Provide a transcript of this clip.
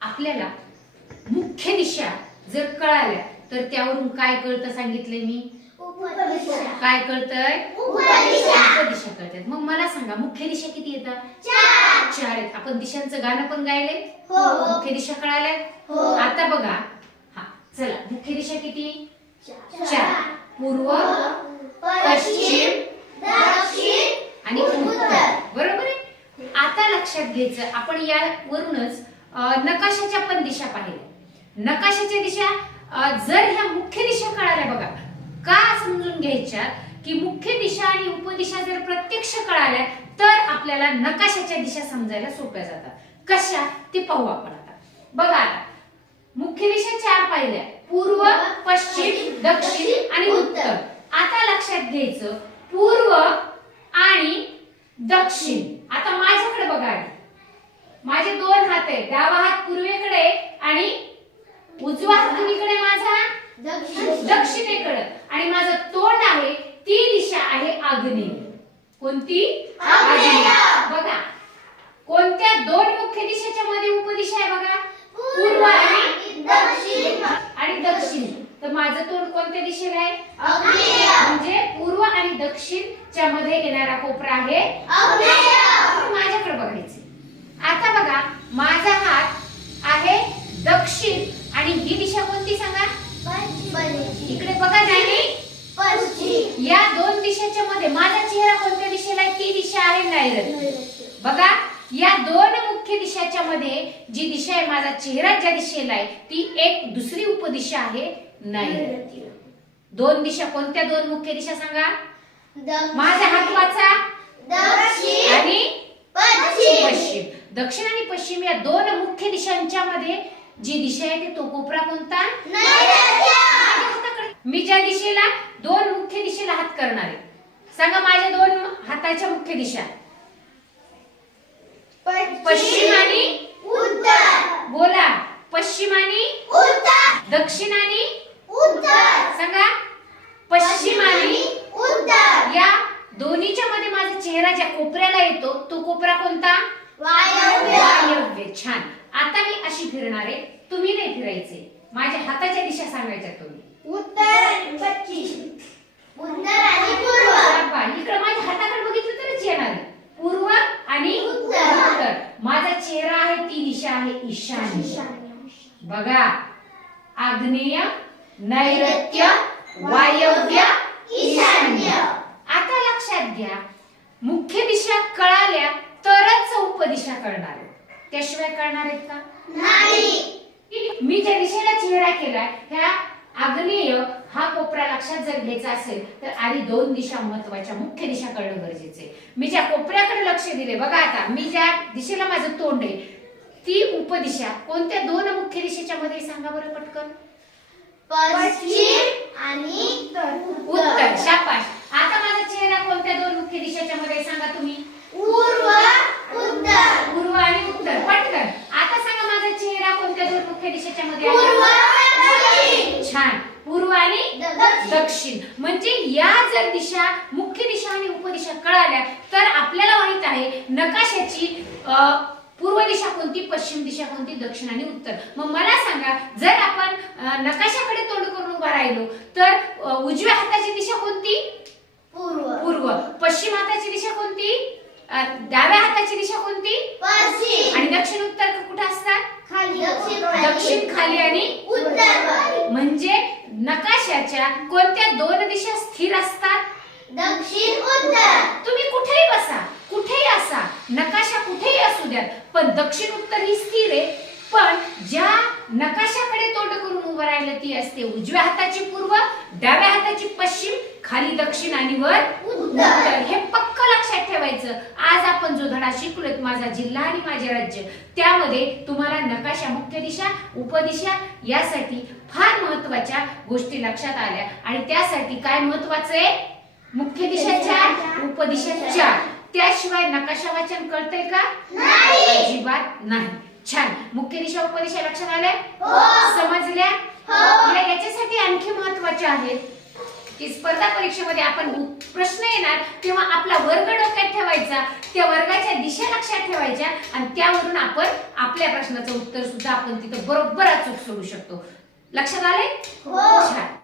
आपल्याला मुख्य दिशा जर कळाल्या तर त्यावरून काय कळतं सांगितले मी? काय कळतंय? उपदिशा कळतात. मग मला सांगा मुख्य दिशा किती येतात? चार आहेत. आपण दिशांचं गाणं पण गायले. मुख्य दिशा कळाल्या. आता बघा, हा चला, मुख्य दिशा किती? चार. पूर्व, पश्चिम, दक्षिण आणि उत्तर. बरोबर आहे. आता लक्षात घ्यायचं, आपण यावरूनच नकाशाच्या पण दिशा पाहिल्या. नकाशाच्या दिशा जर ह्या मुख्य दिशा कळाल्या, बघा का समजून घ्यायच्या की मुख्य दिशा आणि उपदिशा जर प्रत्यक्ष कळाल्या तर आपल्याला नकाशाच्या दिशा समजायला सोप्या जातात. कशा ते पाहू आपण आता. बघा, आता मुख्य दिशा चार पाहिल्या: पूर्व, पश्चिम, दक्षिण आणि उत्तर. आता लक्षात घ्यायचं, पूर्व आणि दक्षिण. आता माझ्याकडे बघा, माझे दोन हात आहेत. डावा हात पूर्वेकडे आणि उजवा हात कुणीकडे? माझा दक्षिणेकडे. आणि माझं तोंड आहे, ती दिशा आहे आग्नेय. कोणती? आग्नेय. बघा, कोणत्या दोन मुख्य दिशेच्या मध्ये उपदिशा आहे? बघा, पूर्व आणि दक्षिण. तर माझं तोंड कोणत्या दिशेला आहे? आग्नेय. म्हणजे पूर्व आणि दक्षिणच्या मध्ये येणारा कोपरा आहे आग्नेय. माझ्याकडे बघायचे. आता बघा, माझा हात आहे दक्षिण आणि ही दिशा कोणती सांगा? इकडे बघा, नाही पश्चिम. या दोन दिशेच्या मध्ये माझा चेहरा कोणत्या दिशेला आहे? ती दिशा आहे नैऋत्य. बघा, या दोन मुख्य दिशाच्या मध्ये जी दिशा आहे, माझा चेहरा ज्या दिशेला आहे ती एक दुसरी उपदिशा आहे नैऋत्य. दोन दिशा कोणत्या? दोन मुख्य दिशा सांगा. माझा हात वाचा. दक्षिण आणि पश्चिम. दक्षिण आणि पश्चिम या दोन मुख्य दिशांच्या मध्ये जी दिशा आहे ती तो कोपरा कोणता? नैऋत्य. मी ज्या दिशेला दोन मुख्य दिशेला हात करणार आहे, सांगा माझ्या दोन हाताच्या मुख्य दिशा. पश्चिम आणि उत्तर. बोला, पश्चिम आणि उत्तर. दक्षिण आणि उत्तर. सांगा, पश्चिम आणि उत्तर. या दोन्हीच्या मध्ये माझा चेहरा ज्या कोपऱ्याला येतो तो कोपरा कोणता? वायव्य. छान. आता मी अशी फिरणार आहे, तुम्ही नाही फिरायचे. माझ्या हाताच्या दिशा सांगायच्या तुम्ही. उत्तर आणि पश्चिम, उत्तर आणि पूर्व. इकडे माझ्या हाताकडे बघितलं तरच येणार आहे. पूर्व आणि उत्तर. माझा चेहरा आहे ती दिशा आहे ईशान्य. बघा, आग्नेय, नैऋत्य, वायव्य, ईशान्य. आता लक्षात घ्या, मुख्य दिशा कळाल्या तरच उपदिशा कळणार आहे, त्याशिवाय कळणार आहेत का? नाही. मी ज्या दिशेला चेहरा केला ह्या आग्नेय हा कोपरा लक्षात जर घ्यायचा असेल तर आधी दोन दिशा महत्वाच्या मुख्य दिशा कळणं गरजेचं आहे. मी ज्या कोपऱ्याकडे लक्ष दिले, बघा आता मी ज्या दिशेला माझं तोंड आहे ती उपदिशा कोणत्या दोन मुख्य दिशेच्या मध्ये सांगा बरं पटकन? पश्चिम आणि उत्तर. शाबास. आता माझा चेहरा कोणत्या दोन मुख्य दिशेच्या मध्ये सांगा तुम्ही? पूर्व, उत्तर. पूर्व आणि उत्तर. पटकन. आता सांगा माझा चेहरा कोणत्या दोन मुख्य दिशेच्या मध्ये आहे? छान. पूर्व आणि दक्षिण. म्हणजे या जर दिशा मुख्य दिशा आणि उपदिशा कळाल्या तर आपल्याला माहित आहे नकाशाची पूर्व दिशा कोणती, पश्चिम दिशा कोणती, दक्षिण आणि उत्तर. मग मला सांगा, जर आपण नकाशाकडे तोंड करून उभा राहिलो तर उजव्या हाताची दिशा कोणती? पूर्व. पश्चिम हाताची दिशा कोणती? डाव्या हाताची दिशा कोणती? पश्चिम. आणि दक्षिण उत्तर कुठे असतात? खाली. दक्षिण खाली आणि उत्तर. म्हणजे नकाशाच्या कोणत्या दोन दिशा स्थिर असतात? दक्षिण, उत्तर. तुम्ही कुठेही बसा, कुठेही असा, नकाशा कुठेही असू द्या, पण दक्षिण उत्तर ही स्थिर आहे. पण ज्या नकाशाकडे तोंड करून उभं राहिलं ती असते उजव्या हाताची पूर्व, डाव्या हाताची पश्चिम, खाली दक्षिण आणि वर उत्तर. हे पक्क लक्षात ठेवायचं. आज आपण जो धडा शिकलोत, माझा जिल्हा आणि माझे राज्य, त्यामध्ये तुम्हाला नकाशा, मुख्य दिशा, उपदिशा यासाठी फार महत्वाच्या गोष्टी लक्षात आल्या. आणि त्यासाठी काय महत्वाचं आहे? मुख्य दिशा चार, उपदिशा चार. त्याशिवाय नकाशा वाचन कळतंय का? अजिबात नाही. छान. मुख्य दिशा, उपदिशा लक्षात आल्या? समजल्या? याच्यासाठी आणखी महत्वाचे आहेत की स्पर्धा परीक्षेमध्ये आपण प्रश्न येणार तेव्हा आपला वर्ग डोक्यात ठेवायचा, त्या वर्गाच्या दिशा लक्षात ठेवायच्या आणि त्यावरून आपण आपल्या प्रश्नाचं उत्तर सुद्धा आपण तिथं बरोबर अचूक सोडू शकतो. लक्षात आले? छान.